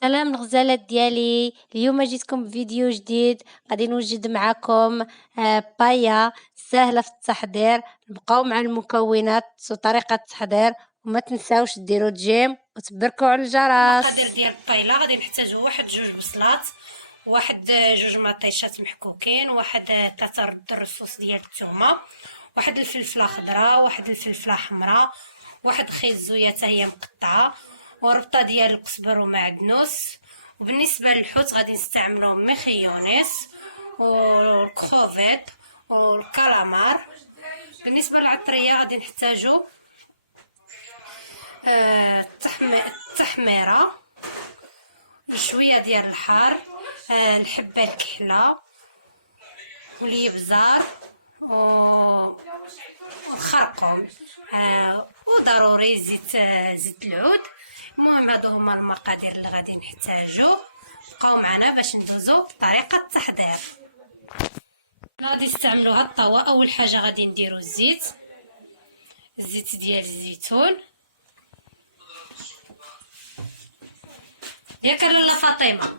سلام الغزالات ديالي، اليوم جيتكم بفيديو جديد. غادي نوجد معكم بايا سهلة في التحضير. نبقاو مع المكونات وطريقة التحضير، وما تنساوش ديروا جيم وتبركوا على الجرس. المقادير ديال البايلا غادي نحتاجو واحد جوج بصلات، واحد جوج مطيشات محكوكين، واحد 3 رد الرصوص ديال الثومه، واحد الفلفله خضراء، واحد الفلفله حمراء، واحد خيط زويه حتى هي مقطعه، وربطه ديال القزبر ومعدنوس. وبالنسبه للحوت غادي نستعملو ميخيونيس والكروفيت والكالامار. بالنسبه للعطريه غادي نحتاجو التحميره، شويه ديال الحار، الحبه الكحله والابزار والخرقوم، وضروري زيت العود. المهم هادو هما المقادير اللي غادي نحتاجو. بقاو معنا باش ندوزو طريقه التحضير. غادي نستعملو هاد الطاوه. اول حاجه غادي نديرو الزيت ديال الزيتون. ياك لاله فاطمه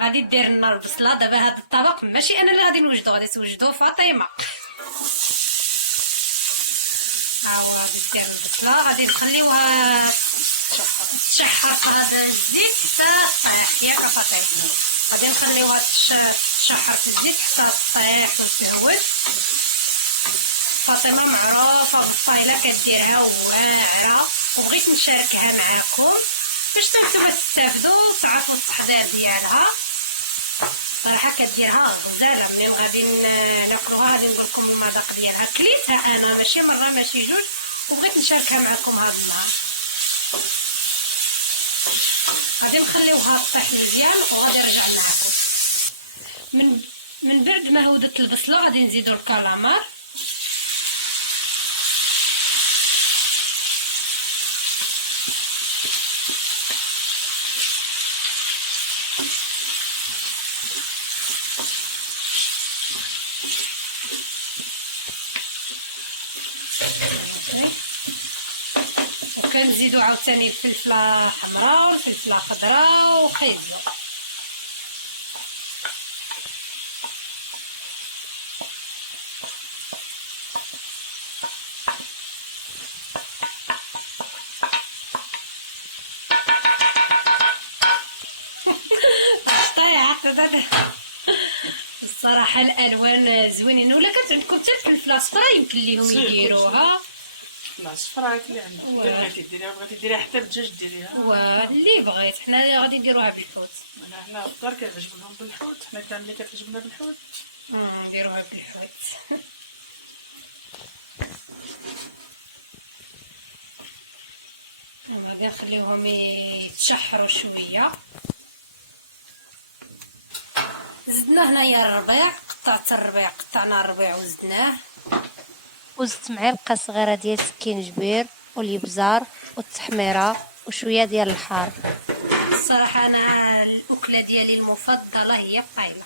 غادي دير لنا البصله. دابا هذا الطبق ماشي انا اللي غادي نوجدو، غادي توجدو فاطمه. غادي دير البصله، غادي نخليوها تشحر في هذا الزيت حتى طيح. ياك فاطمه غادي نخليوها تشحر في الزيت حتى طيح وتعود. فاطمه معروفه بالطايله كديرها واعره، وبغيت نشاركها معكم باش نتوما تستافدوا وتعرفوا التحضير ديالها. صراحه كديرها غزاله. ملي غادي ناكلوها غادي نقول لكم المذاق ديالها. كليتها انا ماشي مره ماشي جوج، وبغيت نشاركها معكم هذا النهار. غادي نخليوها طيح مزيان وغادي نرجع معكم. من بعد ما هودت البصله غادي نزيدو الكالامار. وكنزيدو عاوتاني الفلفله حمراء والفلفله خضراء وخيزو. الصراحه الالوان زوينين. ولا كانت عندكم حتى الفلفله الصفراء يمكن ليهم يديروها. لا صفراء اللي عندك بغيتي ديريها حتى الدجاج ديريها واللي بغيت. حنا غادي نديروها بالحوت. حنا الدار كيعجبناهم بالحوت، حنا كان اللي كتعجبنا بالحوت نديروها بالحوت. غادي نخليوهم يتشحروا شويه. زدنا هنايا الربيع، قطعنا الربيع وزدناه. وزدت معلقة صغيرة ديال سكينجبير والابزار والتحميرة وشوية ديال الحار. الصراحه انا الاكله ديالي المفضله هي الطايله.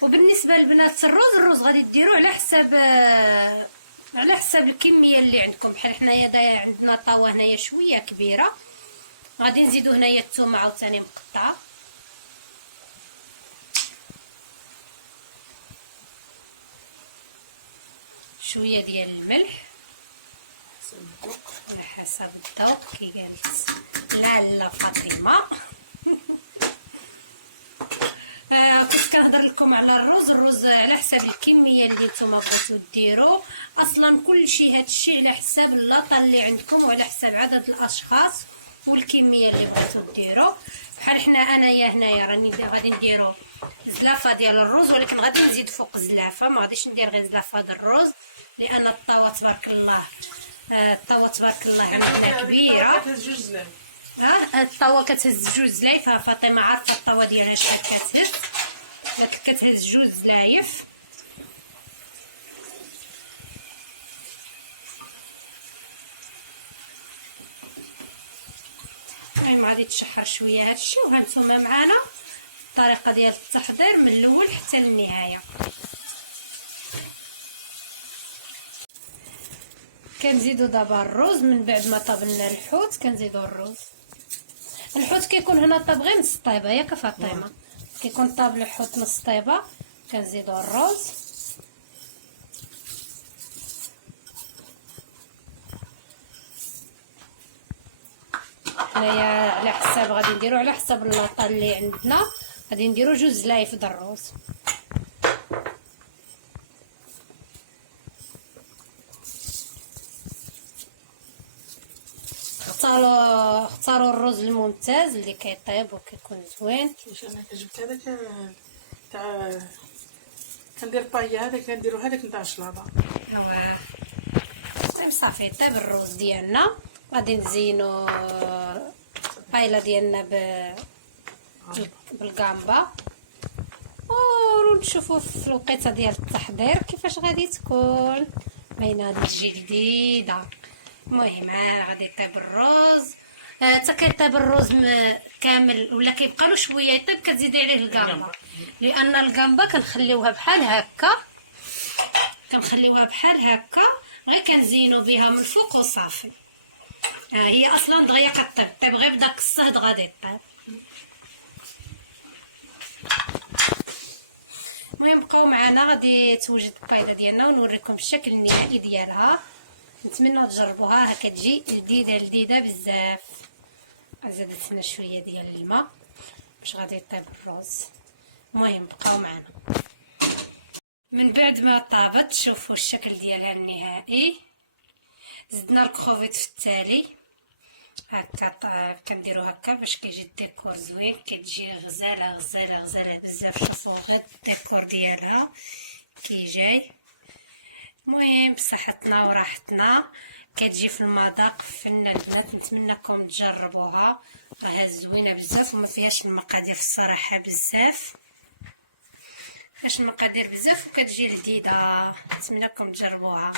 وبالنسبه لبنات الرز غادي ديروه على حساب الكميه اللي عندكم. بحال حنايا عندنا طاوه هنايا شويه كبيره، غادي نزيدو هنايا الثومه عاوتاني مقطعه، شويه ديال الملح على حسب الذوق كي قالت لاله فاطمه. كنت كنهضر لكم على الرز على حساب الكميه اللي نتوما بغيتو ديروا. اصلا كلشي هادشي على حساب اللاطه اللي عندكم وعلى حساب عدد الاشخاص والكميه اللي بغيتو ديروا. بحال انايا هنايا راني غادي نديروا زلافه ديال الرز، ولكن غادي نزيد فوق زلافه، ما غاديش ندير غير زلافه ديال الرز لان الطاوه تبارك الله عندنا كبيره. الطاوه كتهز جوج زلايف. فاطمه عارفه الطاوه ديالها شحال كتهز، كتهز جوج زلايف. المهم غادي تشحر شويه هادشي. وهانتوما معانا الطريقه ديال التحضير من الاول حتى للنهايه. كنزيدو دابا الروز. من بعد ما طابلنا الحوت كنزيدو الروز. الحوت كيكون هنا طاب غير نص طيبه ياك فاطمه. كيكون طاب الحوت نص طيبه كنزيدو الروز. هنايا على حساب غادي نديرو على حساب اللاطه اللي عندنا، غادي نديرو 2 زلايف د الروز. اختاروا الرز الممتاز اللي كيطيب وكيكون زوين. واش انا كجبت هذاك تاع كندير بايا، هذاك كنديرو هذاك نتاع الشلاضه. المهم صافي طاب الروز ديالنا. غادي نزينو البايله ديالنا بالكامبا ونشوفوا في الوقيته ديال التحضير كيفاش غادي تكون. باينه هذه تجي جديده. المهم غادي يطيب الروز. حتى كيطيب الروز كامل ولا كيبقى له شويه يطيب كتزيدي عليه الكامبا، لان الكامبا كنخليوها بحال هكا غير كنزينو بها من الفوق وصافي. هي اصلا دغيا كطيب غير بداك الصهد غادي يطيب. المهم بقاو معنا، غادي توجد البايده ديالنا ونوريكم الشكل النهائي ديالها. نتمنى تجربوها، كتجي لذيذه بزاف. زادت لنا شويه ديال الماء باش غادي يطيب الرز. المهم بقاو معنا. من بعد ما طابت شوفوا الشكل ديالها النهائي. زدنا الكروفيت في التالي هكا كنديرو هكا باش كيجي الديكور زوين، كتجي غزاله بزاف. شوفوا غير الديكور ديالها كي جاي. المهم بصحتنا وراحتنا، كتجي في المذاق فن البنات. نتمنىكم تجربوها، راها زوينه بزاف وما فيهاش المقادير الصراحه بزاف، وكتجي لذيذه. نتمنىكم تجربوها.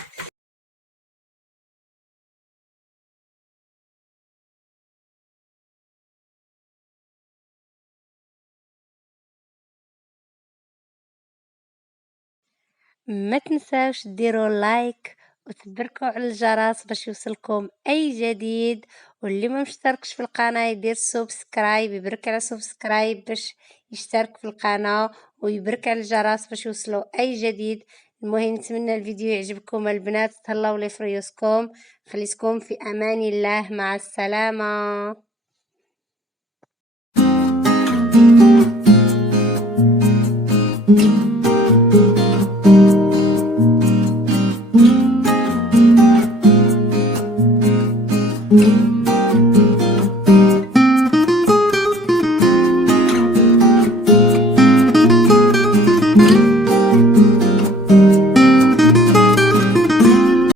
ما تنساوش ديروا لايك وتبركوا على الجرس باش يوصلكم اي جديد، واللي ما مشتركش في القناه يدير سبسكرايب، يبرك على سبسكرايب باش يشترك في القناه ويبرك على الجرس باش يوصلوا اي جديد. المهم نتمنى الفيديو يعجبكم البنات. تهلاو لي فريوسكم، خليكم في امان الله. مع السلامه.